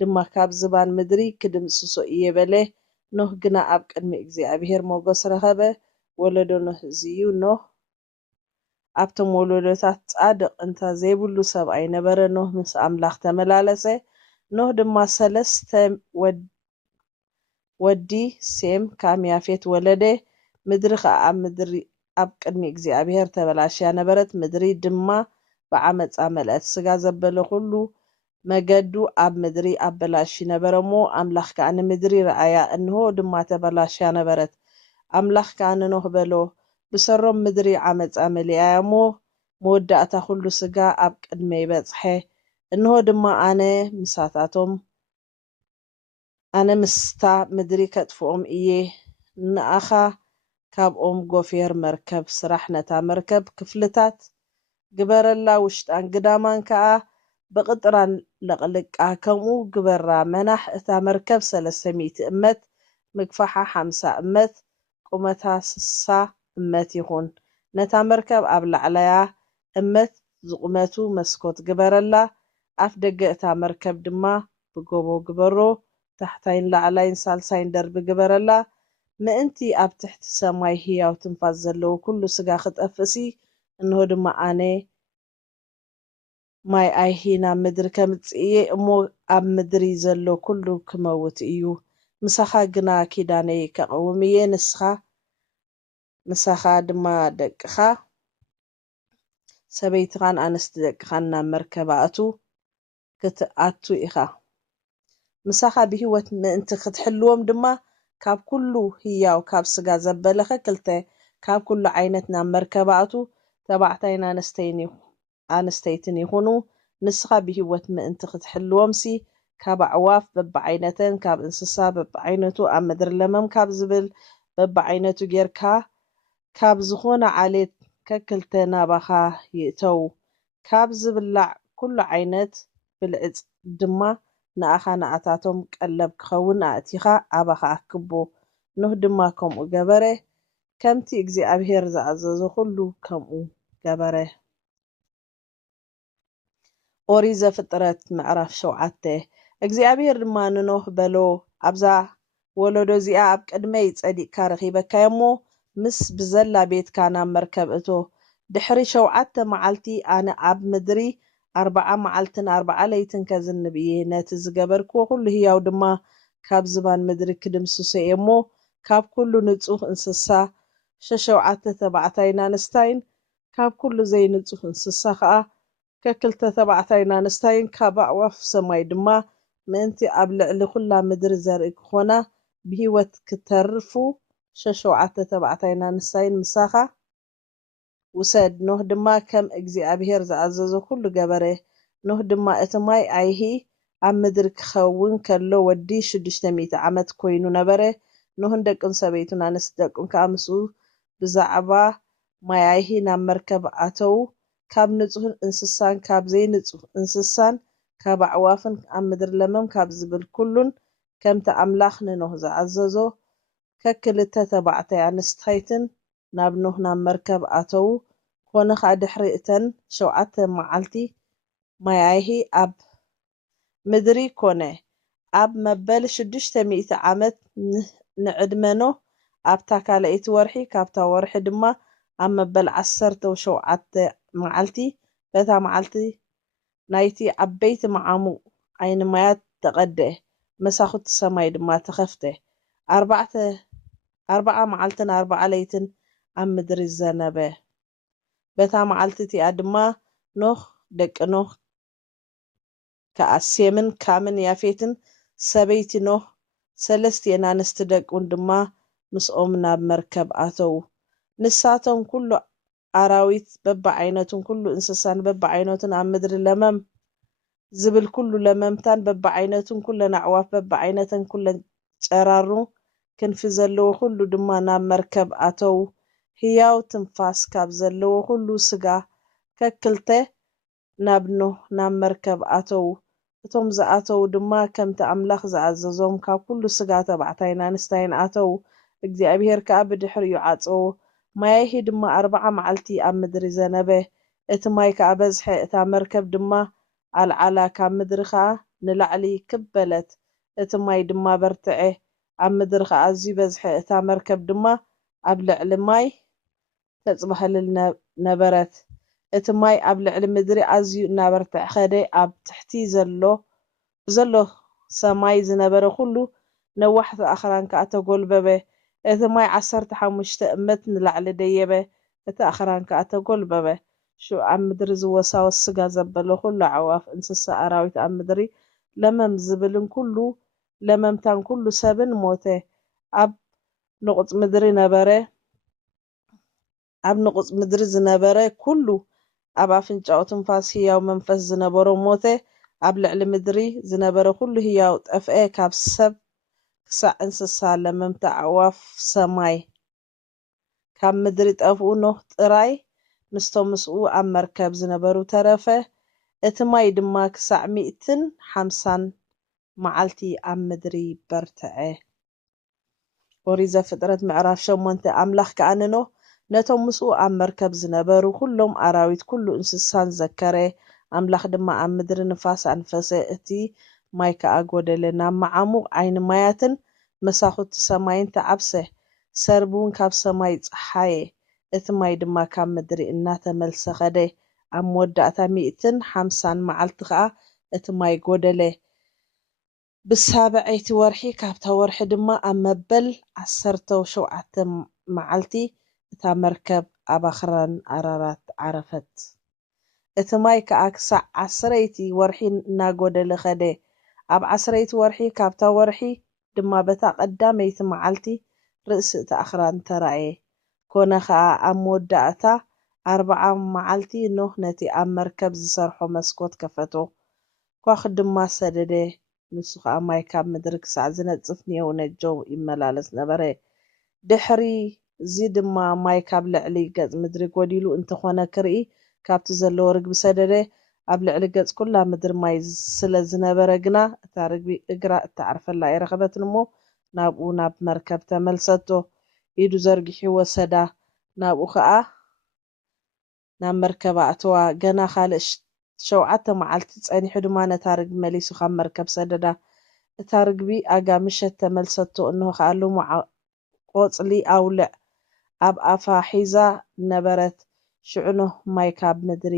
ድማ ካብ ዝባን ምድሪ ክድምስሶ እየ በለ ኖህ ግና ኣብ ቅድሚ እግዚኣብሔር ሞገስ ረኸበ ወለዶ ኖህ እዚዩ ኖህ ኣብቶም ወለዶታት ጻድቕ እንተ ዘይብሉ ሰብኣይ ነበረ ኖህ ምስ ኣምላኽ ተመላለሰ ኖህ ድማ 3 ወዲ ሴም ካም ያፌት ወለደ ምድሪ ከዓ ኣብ ቅድሚ እግዚኣብሔር ተበላሽያ ነበረት ምድሪ ድማ ብዓመፃ መልአት ስጋ ዘበለ ኩሉ መገዱ ኣብ ምድሪ ኣበላሽ ነበረ እሞ ኣምላኽ ከዓ ንምድሪ ረኣያ እንሆ ድማ ተበላሽያ ነበረት ኣምላኽ ከዓ ንኖህ በሎ ብሰሮም ምድሪ ዓመፃ መሊኣያ እሞ መወዳእታ ኩሉ ስጋ ኣብ ቅድመይ በፅሐ እንሆ ድማ ኣነ ምስታ ምድሪ ከጥፍኦም እየ ንኣኻ ካብኦም ጎፌር መርከብ ስራሕ ነታ መርከብ ክፍልታት ግበረላ ውሽጣን ግዳማን ከዓ ብቕጥራን ለቕልቃ ከምኡ ግበራ መናሕ እታ መርከብ 300 እመት ምግፋሓ 50 እመት ቁመታ 60 እመት ይኹን ነታ መርከብ ኣብ ላዕለያ እመት ዝቁመቱ መስኮት ግበረላ ኣፍ ደገ እታ መርከብ ድማ ብጎቦ ግበሮ ታሕታይን ላዕላይን ሳልሳይን ደርቢ ግበረላ ምእንቲ ኣብ ትሕቲ ሰማይ ህያው ትንፋስ ዘለዎ ኩሉ ስጋ ክጠፍሲ እንሆ ድማ ኣነ ማይ ኣይሂ ናብ ምድሪ ከምጽእየ እሞ ኣብ ምድሪ ዘሎ ኩሉ ክመውት እዩ ምሳኻ ግና ኪዳነይ ከቐውም እየ ንሳኻ ድማ ደቅኻ ሰበይትኻን ኣንስቲ ደቅኻን ናብ መርከብ ክትኣቱ ኢኻ ምሳኻ ብሂወት ምእንቲ ክትሕልዎም ድማ ካብ ኩሉ ህያው ካብ ስጋ ዘበለኸ ክልተ ካብ ኩሉ ዓይነት ናብ መርከብ ኣቱ ተባዕታይን ኣንስተይትን ይኹኑ ንስኻ ብሂወት ምእንቲ ክትሕልዎምሲ ካብ ኣዕዋፍ በብዓይነተን ካብ እንስሳ በብዓይነቱ ኣብ ምድሪ ለመም ካብ ዝብል በብዓይነቱ ጌርካ ካብ ዝኾነ ዓሌት ከክልተ ናባኻ ይእተው ካብ ዝብላዕ ኩሉ ዓይነት ብልዕፅ ድማ ንኣኻ ንኣታቶም ቀለብ ክኸውን ኣእቲኻ ኣባኻ ኣክቦ ኖህ ድማ ከምኡ ገበረ ከምቲ እግዚኣብሔር ዝኣዘዞ ኩሉ ከምኡ ገበረ ኦሪት ዘፍጥረት ምዕራፍ 7 እግዚኣብሔር ድማ ንኖህ በሎ ኣብዛ ወለዶ እዚኣ ኣብ ቅድመይ ፀዲቕካ ረኺበካዮ እሞ ምስ ብዘላ ቤትካ ናብ መርከብ እቶ ድሕሪ 7 መዓልቲ ኣነ ኣብ ምድሪ 40 መዓልትን 40 ለይትን ከዝንብ እየ ነቲ ዝገበርክዎ ኩሉ ህያው ድማ ካብ ዝባን ምድሪ ክድምስሶ እየ እሞ ካብ ኩሉ ንጹህ እንስሳ 7 ተባዕታይን ኣንስታይን ካብ ኩሉ ዘይንጹህ እንስሳ ከዓ ከክልተ ተባዕታይን ኣንስታይን ካብ ኣዕዋፍ ሰማይ ድማ ምእንቲ ኣብ ልዕሊ ኩላ ምድሪ ዘርኢ ክኾና ብሂወት ክተርፉ 7 ተባዕታይን ኣንስታይን ምሳኻ ውሰድ ኖህ ድማ ከም እግዚኣብሔር ዝኣዘዞ ኩሉ ገበረ ኖህ ድማ እቲ ማይ ኣይሂ ኣብ ምድሪ ክኸውን ከሎ ወዲ 600 ዓመት ኮይኑ ነበረ ኖህን ደቅን ሰበይቱን ኣንስቲ ደቁን ከዓ ምስኡ ብዛዕባ ማይ ኣይሂ ናብ መርከብ ኣተው ካብ ንጹህ እንስሳን ካብ ዘይንጹህ እንስሳን ካብ ኣዕዋፍን ኣብ ምድሪ ለመም ካብ ዝብል ኩሉን ከምቲ ኣምላኽ ንኖህ ዝኣዘዞ ከክልተ ተባዕታይ ኣንስታይትን ናብ ኖህ ናብ መርከብ ኣተው ኮነ ከዓ ድሕሪ እተን 7 መዓልቲ ማይ ኣይሂ ኣብ ምድሪ ኮነ ኣብ መበል 600 ዓመት ንዕድመኖ ኣብታ ካልአይቲ ወርሒ ካብታ ወርሒ ድማ ኣብ መበል 17 መዓልቲ በታ መዓልቲ ናይቲ ዓበይቲ መዓሙቕ ዓይኒ ማያት ተቐድአ መሳኹቲ ሰማይ ድማ ተኸፍተ 40 መዓልትን 40 ለይትን ኣብ ምድሪ ዘነበ በታ መዓልቲ እቲኣ ድማ ኖህ ደቂ ኖህ ከዓ ሴምን ካምን ያፌትን ሰበይቲ ኖህ 3 ኣንስቲ ደቁን ድማ ምስኦም ናብ መርከብ ኣተው ንሳቶም ኩሉ ኣራዊት በብዓይነቱን ኩሉ እንስሳን በብዓይነቱን ኣብ ምድሪ ለመም ዝብል ኩሉ ለመምታን በብዓይነቱን ኩለን ኣዕዋፍ በብዓይነተን ኩለን ጨራሩ ክንፊ ዘለዎ ኩሉ ድማ ናብ መርከብ ኣተው ህያው ትንፋስ ካብ ዘለዎ ኩሉ ስጋ ከክልተ ናብ ኖህ ናብ መርከብ ኣተው እቶም ዝኣተው ድማ ከምቲ ኣምላኽ ዝኣዘዞም ካብ ኩሉ ስጋ ተባዕታይን ኣንስታይን ኣተው እግዚኣብሔር ከዓ ብድሕሪኡ ዓፀዎ ማያይሂ ድማ 40 መዓልቲ ኣብ ምድሪ ዘነበ እቲ ማይ ከዓ በዝሐ እታ መርከብ ድማ ኣልዓላ ካብ ምድሪ ከዓ ንላዕሊ ክበለት እቲ ማይ ድማ በርትዐ ኣብ ምድሪ ከዓ ኣዝዩ በዝሐ እታ መርከብ ድማ ኣብ ልዕሊ ማይ ተፅባህልል ነበረት እቲ ማይ ኣብ ልዕሊ ምድሪ ኣዝዩ እናበርትዐ ኸደ ኣብ ትሕቲ ዘሎ ሰማይ ዝነበረ ኩሉ ነዋሕቲ ኣኽራን ከዓ ተጎልበበ እቲ ማይ 15 እመት ንላዕሊ ደየበ እቲ ኣኽራን ከዓ ተጎልበበ ኣብ ምድሪ ዝወሳወስ ስጋ ዘበለ ኩሉ ኣዕዋፍ እንስሳ ኣራዊት ኣብ ምድሪ ለመም ዝብልን ኩሉ ለመምታን ኩሉ ሰብን ሞተ ኣብ ንቁፅ ምድሪ ዝነበረ ኩሉ ኣብ ኣፍንጫኡ ትንፋስ ህያው መንፈስ ዝነበሮ ሞተ ኣብ ልዕሊ ምድሪ ዝነበረ ኩሉ ህያው ጠፍአ ካብ ሰብ ክሳዕ እንስሳ ለመምታ ኣዕዋፍ ሰማይ ካብ ምድሪ ጠፍኡ ኖህ ጥራይ ምስቶም ምስኡ ኣብ መርከብ ዝነበሩ ተረፈ እቲ ማይ ድማ ክሳዕ 150 መዓልቲ ኣብ ምድሪ በርትዐ ኦሪት ዘፍጥረት ምዕራፍ 8 ኣምላኽ ከዓ ንኖህ ነቶም ምስኡ ኣብ መርከብ ዝነበሩ ኩሎም ኣራዊት ኩሉ እንስሳን ዘከረ ኣምላኽ ድማ ኣብ ምድሪ ንፋስ ኣንፈሰ እቲ ማይ ከዓ ጎደለ ናብ መዓሙቕ ዓይኒ ማያትን መሳኹቲ ሰማይን ተዓብሰ ሰርቢ እውን ካብ ሰማይ ፀሓየ እቲ ማይ ድማ ካብ ምድሪ እናተመልሰ ኸደ ኣብ መወዳእታ 150 መዓልቲ ከዓ እቲ ማይ ጎደለ ብሳብዐይቲ ወርሒ ካብታ ወርሒ ድማ ኣብ መበል 17 መዓልቲ እታ መርከብ ኣብ ኣኽራን ኣራራት ዓረፈት እቲ ማይ ከዓ ክሳዕ 10ይቲ ወርሒ እናጎደለ ኸደ ኣብ 10ይቲ ወርሒ ካብታ ወርሒ ድማ በታ ቀዳመይቲ መዓልቲ ርእሲ እቲ ኣኽራን ተራእየ ኮነ ከዓ ኣብ መወዳእታ 40 መዓልቲ ኖህ ነቲ ኣብ መርከብ ዝሰርሖ መስኮት ከፈቶ ኳኽ ድማ ሰደደ ንሱ ከዓ ማይ ካብ ምድሪ ክሳዕ ዝነፅፍ ኒአው ነጀው ይመላለስ ነበረ ድሕሪ እዚ ድማ ማይ ካብ ልዕሊ ገፅ ምድሪ ጎዲሉ እንተኾነ ክርኢ ካብቲ ዘለዎ ርግቢ ሰደደ ኣብ ልዕሊ ገፅ ኩላ ምድሪ ማይ ስለ ዝነበረ ግና እታ ርግቢ እግራ እተዓርፈላ ኣይረኸበትን እሞ ናብኡ ናብ መርከብ ተመልሰቶ ኢዱ ዘርጊሑ ወሰዳ ናብኡ ከዓ ናብ መርከብ ኣእተዋ ገና ካልእ 7 መዓልቲ ፀኒሑ ድማ ነታ ርግቢ መሊሱ ካብ መርከብ ሰደዳ እታ ርግቢ ኣጋምሸት ተመልሰቶ እንሆ ከዓ ልሙዕ ቆፅሊ ኣውልዕ ኣብ ኣፋ ሒዛ ነበረት ሽዑ ኖህ ማይ ካብ ምድሪ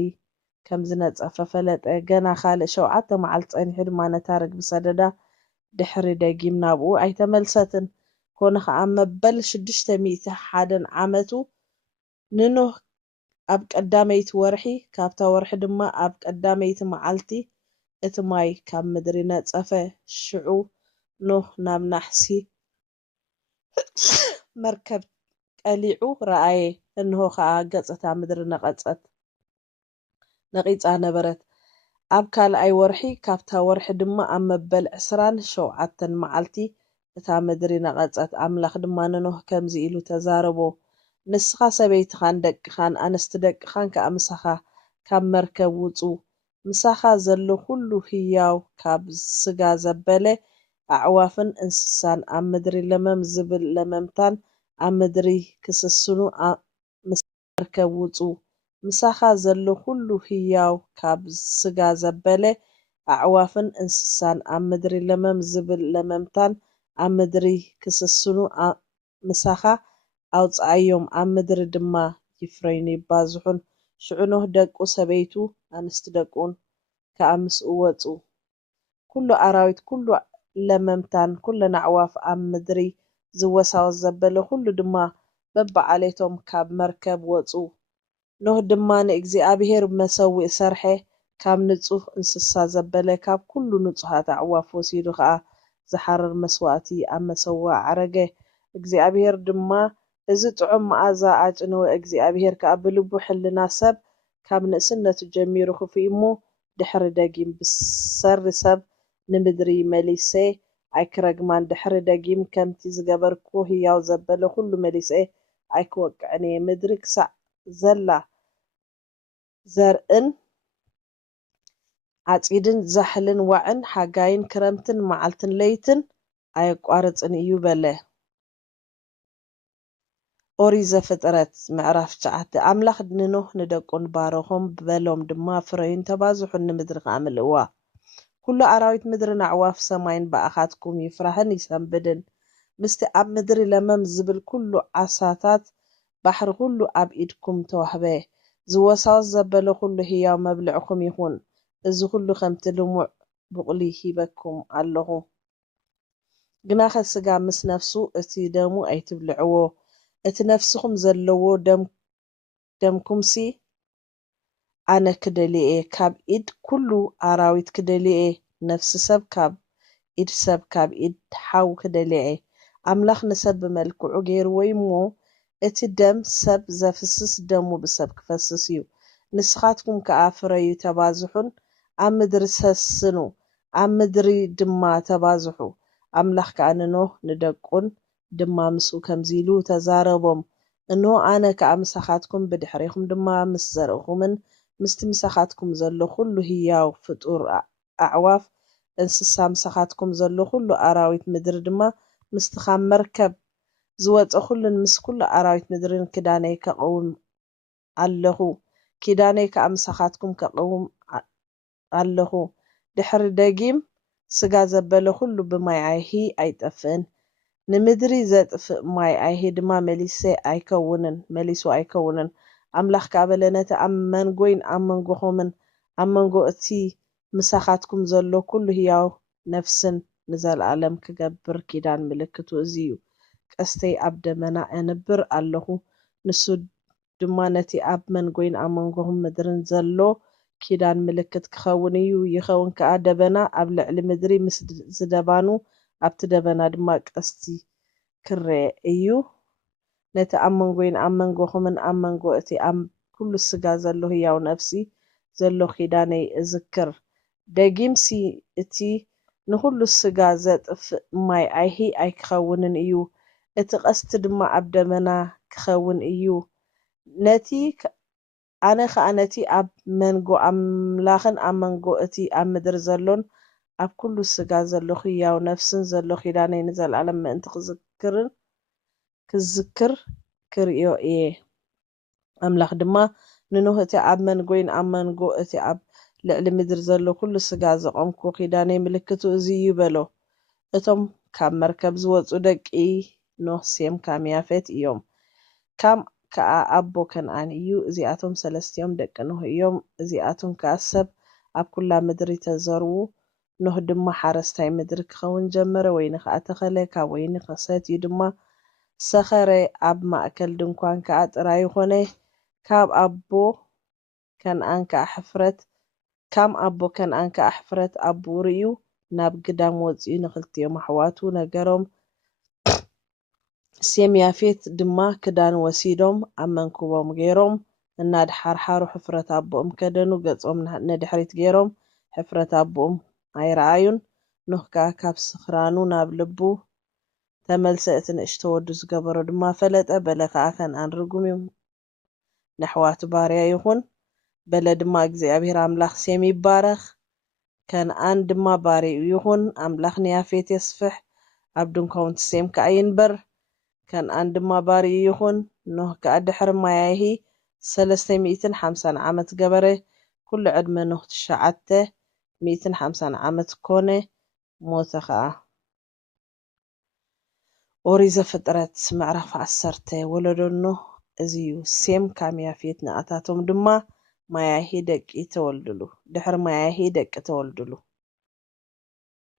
ከም ዝነፀፈ ፈለጠ ገና ካልእ 7 መዓልቲ ፀኒሑ ድማ ነታ ርግቢ ሰደዳ ድሕሪ ደጊም ናብኡ ኣይተመልሰትን ኮነ ከዓ መበል 601 ዓመቱ ንኖህ ኣብ ቀዳመይቲ ወርሒ ካብታ ወርሒ ድማ ኣብ ቀዳመይቲ መዓልቲ እቲ ማይ ካብ ምድሪ ነፀፈ ሽዑ ኖህ ናብ ናሕሲ መርከብ ቀሊዑ ረኣየ እንሆ ከዓ ገፅታ ምድሪ ነቒፃ ነበረት ኣብ ካልኣይ ወርሒ ካብታ ወርሒ ድማ ኣብ መበል 27 መዓልቲ እታ ምድሪ ነቐፀት ኣምላኽ ድማ ንኖህ ከምዚ ኢሉ ተዛረቦ ንስኻ ሰበይትኻን ደቅኻን ኣንስቲ ደቅኻን ከዓ ምሳኻ ካብ መርከብ ውፁ ምሳኻ ዘሎ ኩሉ ህያው ካብ ስጋ ዘበለ ኣዕዋፍን እንስሳን ኣብ ምድሪ ለመም ዝብል ለመምታን ኣብ ምድሪ ክስስኑ ምስ መርከብ ውፁ ምሳኻ ዘሎ ኩሉ ህያው ካብ ስጋ ዘበለ ኣዕዋፍን እንስሳን ኣብ ምድሪ ለመም ዝብል ለመምታን ኣብ ምድሪ ክስስኑ ምሳኻ ኣውፅኣዮም ኣብ ምድሪ ድማ ይፍረይን ይባዝሑን ሽዑ ኖህ ደቁ ሰበይቱ ኣንስቲ ደቁን ከዓ ምስኡ ወፁ ኩሉ ኣራዊት ኩሉ ለመምታን ኩለን ኣዕዋፍ ኣብ ምድሪ ዝወሳወስ ዘበለ ኩሉ ድማ በብዓሌቶም ካብ መርከብ ወፁ ኖህ ድማ ንእግዚኣብሔር መሰዊእ ሰርሐ ካብ ንጹህ እንስሳ ዘበለ ካብ ኩሉ ንጹሃት ኣዕዋፍ ወሲዱ ከዓ ዝሓርር መስዋእቲ ኣብ መሰዊእ ዓረገ እግዚኣብሔር ድማ እዚ ጥዑም መዓዛ ኣጭነወ እግዚኣብሔር ከዓ ብልቡ ሕልና ሰብ ካብ ንእስነቱ ጀሚሩ ክፉእ እሞ ድሕሪ ደጊም ብሰሪ ሰብ ንምድሪ መሊሰ ኣይክረግማን ድሕሪ ደጊም ከምቲ ዝገበርኩ ህያው ዘበለ ኩሉ መሊሰ ኣይክወቅዕን እየ ምድሪ ክሳዕ ዘላ ዘርእን ዓፂድን ዛሕልን ዋዕን ሓጋይን ክረምትን መዓልትን ለይትን ኣየቋርፅን እዩ በለ ኦሪት ዘፍጥረት ምዕራፍ 9 ኣምላኽ ንኖህ ንደቁን ባረኾም በሎም ድማ ፍረዩን ተባዝሑን ንምድሪ ከዓ ምልእዋ ኩሉ ኣራዊት ምድርን ኣዕዋፍ ሰማይን በኣኻትኩም ይፍራሕን ይሰንብድን ምስቲ ኣብ ምድሪ ለመም ዝብል ኩሉ ዓሳታት ባሕሪ ኩሉ ኣብ ኢድኩም ተዋህበ ዝወሳወስ ዘበለ ኩሉ ህያው መብልዕኩም ይኹን እዚ ኩሉ ከምቲ ልሙዕ ብቁሊ ሂበኩም ኣለኹ ግናኸ ስጋ ምስ ነፍሱ እቲ ደሙ ኣይትብልዕዎ እቲ ነፍስኩም ዘለዎ ደምኩምሲ ኣነ ክደልየ ካብ ኢድ ኩሉ ኣራዊት ክደልየ ነፍሲ ሰብ ካብ ኢድ ሰብ ካብ ኢድ ሓው ክደልየ ኣምላኽ ንሰብ ብመልክዑ ገይርዎ እሞ እቲ ደም ሰብ ዘፍስስ ደሙ ብሰብ ክፈስስ እዩ ንስኻትኩም ከዓ ፍረዩ ተባዝሑን ኣብ ምድሪ ሰስኑ ኣብ ምድሪ ድማ ተባዝሑ ኣምላኽ ከዓ ንኖህ ንደቁን ድማ ምስኡ ከምዚ ኢሉ ተዛረቦም እንሆ ኣነ ከዓ ምሳኻትኩም ብድሕሪኹም ድማ ምስ ዘርእኹምን ምስቲ ምሳኻትኩም ዘሎ ኩሉ ህያው ፍጡር ኣዕዋፍ እንስሳ ምሳኻትኩም ዘሎ ኩሉ ኣራዊት ምድሪ ድማ ምስትኻ መርከብ ዝወፀ ኩሉን ምስ ኩሉ ኣራዊት ምድርን ክዳነይ ከቐውም ኣለኹ ኪዳነይ ከዓ ምሳኻትኩም ከቐውም ኣለኹ ድሕሪ ደጊም ስጋ ዘበለ ኩሉ ብማይ ኣይሂ ኣይጠፍእን ንምድሪ ዘጥፍእ ማይ ኣይሂ ድማ መሊሱ ኣይከውንን ኣምላኽ ከዓ በለ ነቲ ኣብ መንጎይን ኣብ መንጎኹምን ኣብ መንጎ እቲ ምሳኻትኩም ዘሎ ኩሉ ህያው ነፍስን ንዘለኣለም ክገብር ኪዳን ምልክቱ እዚ እዩ ቀስተይ ኣብ ደመና ኣነብር ኣለኹ ንሱ ድማ ነቲ ኣብ መንጎይን ኣብ መንጎኹም ምድርን ዘሎ ኪዳን ምልክት ክኸውን እዩ ይኸውን ከዓ ደበና ኣብ ልዕሊ ምድሪ ምስ ዝደባኑ ኣብቲ ደበና ድማ ቀስቲ ክርአ እዩ ነቲ ኣብ መንጎይን ኣብ መንጎኹምን ኣብ መንጎ እቲ ኣብ ኩሉ ስጋ ዘሎ ህያው ነፍሲ ዘሎ ኪዳነይ እዝክር ደጊምሲ እቲ ንኩሉ ስጋ ዘጥፍእ ማይ ኣይሂ ኣይክኸውንን እዩ እቲ ቀስቲ ድማ ኣብ ደመና ክኸውን እዩ ኣነ ከዓ ነቲ ኣብ መንጎ ኣምላኽን ኣብ መንጎ እቲ ኣብ ምድሪ ዘሎን ኣብ ኩሉ ስጋ ዘሎ ህያው ነፍስን ዘሎ ኪዳነይ ንዘለኣለም ምእንቲ ክዝክር ክርዮ እየ ኣምላኽ ድማ ንኖህ እቲ ኣብ መንጎይን ኣብ መንጎ እቲ ኣብ ልዕሊ ምድሪ ዘሎ ኩሉ ስጋ ዘቆምኩ ኪዳነይ ምልክቱ እዚ እዩ በሎ እቶም ካብ መርከብ ዝወፁ ደቂ ኖህ ሴም ካም ያፌት እዮም ካም ከዓ ኣቦ ከነኣን እዩ እዚኣቶም ሰለስቲኦም ደቂ ኖህ እዮም እዚኣቶም ከዓ ሰብ ኣብ ኩላ ምድሪ ተዘርዉ ኖህ ድማ ሓረስታይ ምድሪ ክኸውን ጀመረ ወይኒ ከዓ ተኸለ ካብ ወይኒ ከሰትዩ ድማ ሰኸረ ኣብ ማእከል ድንኳን ከዓ ጥራይ ኮነ ካብ ኣቦ ከነኣን ከዓ ሕፍረት ኣቦኡ ርዩ ናብ ግዳም ወፂኡ ንክልቲኦም ኣሕዋቱ ነገሮም ሴም ያፌት ድማ ክዳን ወሲዶም ኣብ መንኩቦም ገይሮም እናድሓርሓሩ ሕፍረት ኣቦኦም ከደኑ ገጾም ነድሕሪት ገይሮም ሕፍረት ኣቦኦም ኣይረኣዩን ኖህ ከዓ ካብ ስኽራኑ ናብ ልቡ ተመልሰ እቲ ንእሽቶ ወዱ ዝገበሮ ድማ ፈለጠ በለ ከዓ ከነኣን ርጉም ንኣሕዋቱ ባርያ ይኹን በለ ድማ እግዚኣብሔር ኣምላኽ ሴም ይባረኽ ከነኣን ድማ ባርዩ ይኹን ኣምላኽ ንያፌት የስፍሕ ኣብ ድንኳውንቲ ሴም ከዓ ይንበር ከነኣን ድማ ባርዩ ይኹን ኖህ ከዓ ድሕሪ ማይ ኣይሂ 350 ዓመት ገበረ ኩሉ ዕድመ ኖህ 9 150 ዓመት ኮነ ሞተ ከዓ። ኦሪት ዘፍጥረት ምዕራፍ 10 ወለዶኖ እዚዩ ሴም ካም ያፌት ንኣታቶም ድማ ማያሂ ደቂ ተወልድሉ ድሕሪ ማያሂ ደቂ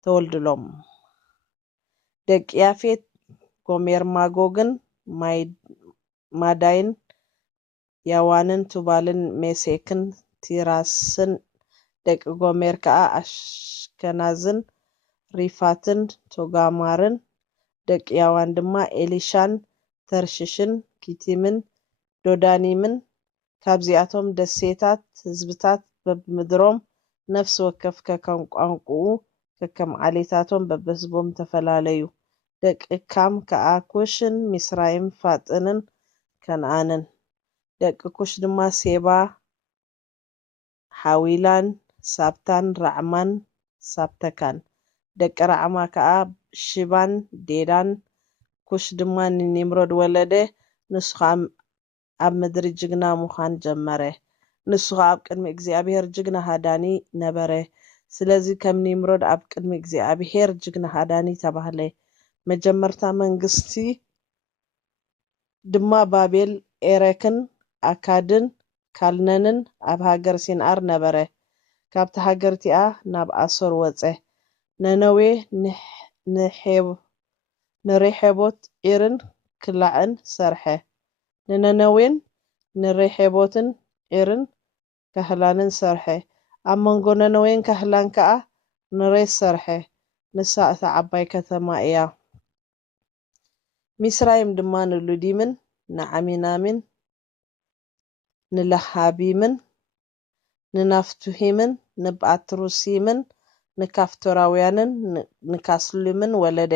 ተወልድሎም ደቂ ያፌት ጎሜር ማጎግን ማዳይን ያዋንን ቱባልን ሜሴክን ቲራስን ደቂ ጎሜር ከዓ አሽከናዝን ሪፋትን ቶጋማርን ደቂ ያዋን ድማ ኤሊሻን ተርሽሽን ኪቲምን ዶዳኒምን ካብዚኣቶም ደሴታት ህዝብታት በብምድሮም ነፍሲ ወከፍ ከከም ቋንቁኡ ከከም ዓሌታቶም በብህዝቦም ተፈላለዩ ደቂ ካም ከዓ ኩሽን ሚስራይም ፋጥንን ከነአንን ደቂ ኩሽ ድማ ሴባ ሓዊላን ሳብታን ራዕማን ሳብተካን ደቂ ራዕማ ከዓ ሽባን ዴዳን ኩሽ ድማ ንኒምሮድ ወለደ ንሱ ኣብ ምድሪ ጅግና ሙኻን ጀመረ ንሱ ኣብ ቅድሚ እግዚአብሔር ጅግና ሃዳኒ ነበረ ስለዚ ከም ኒምሮድ ኣብ ቅድሚ እግዚአብሔር ጅግና ሃዳኒ ተባህለ መጀመርታ መንግስቲ ድማ ባቤል ኤረክን ኣካድን ካልነንን ኣብ ሃገር ሲንዓር ነበረ ካብቲ ሃገርቲኣ ናብ ኣሶር ወፀ ነነዌ ንሬሔቦት ዒርን ክላዕን ሰርሐ ንነነዌን ንሬሔቦትን ዒርን ካህላንን ሰርሐ ኣብ መንጎ ነነዌን ካህላን ከዓ ንሬስ ሰርሐ ንሳ እታ ዓባይ ከተማ እያ ሚስራይም ድማ ንሉዲምን ንዓሚናምን ንለሃቢምን ንናፍቱሂምን ንጳትሩሲምን ንካፍቶራውያንን ንካስሉምን ወለደ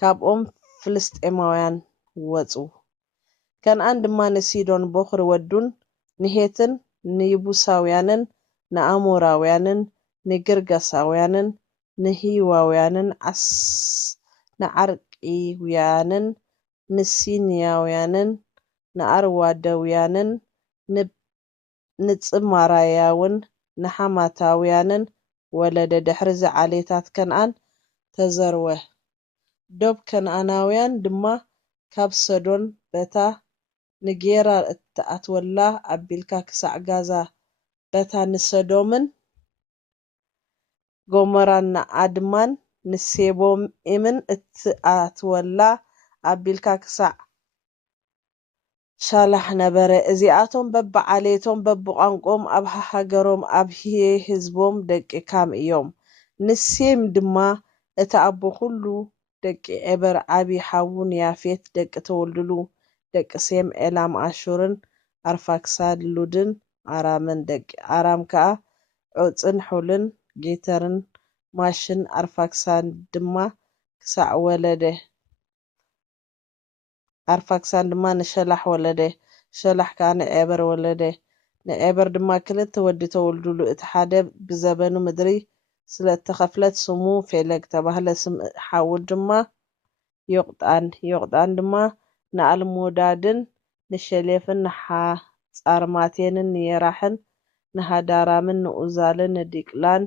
ካብኦም ፍልስጤማውያን ወፁ ከነአን ድማ ንሲዶን ቦኽሪ ወዱን ንሄትን ንይቡሳውያንን ንኣሞራውያንን ንግርጋሳውያንን ንሂዋውያንን ንዓርቂውያንን ንሲንያውያንን ንኣርዋደውያንን ንጽማራያውን ንሓማታውያንን ወለደ ድሕሪ ዝዓሌታት ከነአን ተዘርወ ዶብ ከነአናውያን ድማ ካብ ሰዶን በታ ንጌራ እትኣትወላ ኣቢልካ ክሳዕ ጋዛ በታ ንሰዶምን ጎሞራን ንኣድማን ንሴቦምኢምን እትኣትወላ ኣቢልካ ክሳዕ ሻላሕ ነበረ እዚኣቶም በብዓሌቶም በብቋንቆም ኣብ ሃገሮም ኣብ ህዝቦም ደቂ ካም እዮም ንሴም ድማ እቲ ኣቦ ኩሉ ደቂ ዔበር ዓቢ ሓውን ያፌት ደቂ ተወልድሉ ደቂ ሴም ኤላም ኣሹርን ኣርፋክሳድ ሉድን ኣራምን ደቂ ኣራም ከዓ ዑፅን ሑልን ጌተርን ማሽን ኣርፋክሳድ ድማ ክሳዕ ወለደ ኣርፋክሳድ ድማ ንሸላሕ ወለደ ሸላሕ ከዓ ንዔበር ወለደ ንዔበር ድማ ክልተ ወዲ ተወልድሉ እቲ ሓደ ብዘበኑ ምድሪ ስለተኸፍለት ስሙ ፌለግ ተባህለ ስም ሓውል ድማ ዮቅጣን ድማ ንኣልሞዳድን ንሸሌፍን ንሓጻርማቴንን ንየራሕን ንሃዳራምን ንኡዛልን ንዲቅላን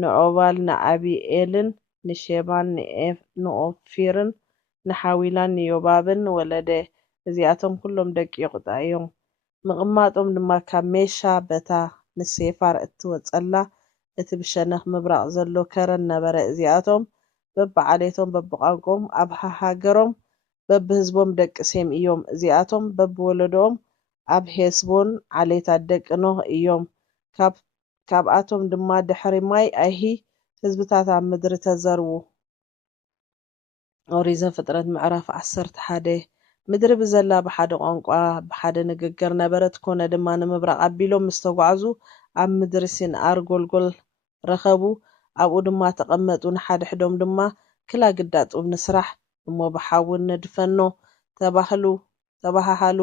ንዖባል ንዓቢኤልን ንሼባን ንኦፊርን ንሓዊላን ንዮባብን ወለደ እዚኣቶም ኩሎም ደቂ ዮቅጣ እዮም ምቕማጦም ድማ ካብ ሜሻ በታ ንሴፋር እትወፀላ እቲ ብሸነኽ ምብራቕ ዘሎ ከረን ነበረ እዚኣቶም በብዓሌቶም በብቋንቆም ኣብ ሃገሮም በብህዝቦም ደቂ ሴም እዮም እዚኣቶም በብወለዶኦም ኣብ ሄስቦን ዓሌታት ደቂ ኖህ እዮም ካብኣቶም ድማ ድሕሪ ማይ ኣይሂ ህዝብታት ኣብ ምድሪ ተዘርቡ ኦሪት ዘፍጥረት ምዕራፍ 11 ምድሪ ብዘላ ብሓደ ቋንቋ ብሓደ ንግግር ነበረት ኮነ ድማ ንምብራቕ ኣቢሎም ምስ ተጓዓዙ ኣብ ምድሪ ሲንዓር ጎልጎል ረኸቡ ኣብኡ ድማ ተቐመጡ ንሓድሕዶም ድማ ክላ ግዳጡ ንስራሕ እሞ ብሓውን ንድፈኖ ተባሃሉ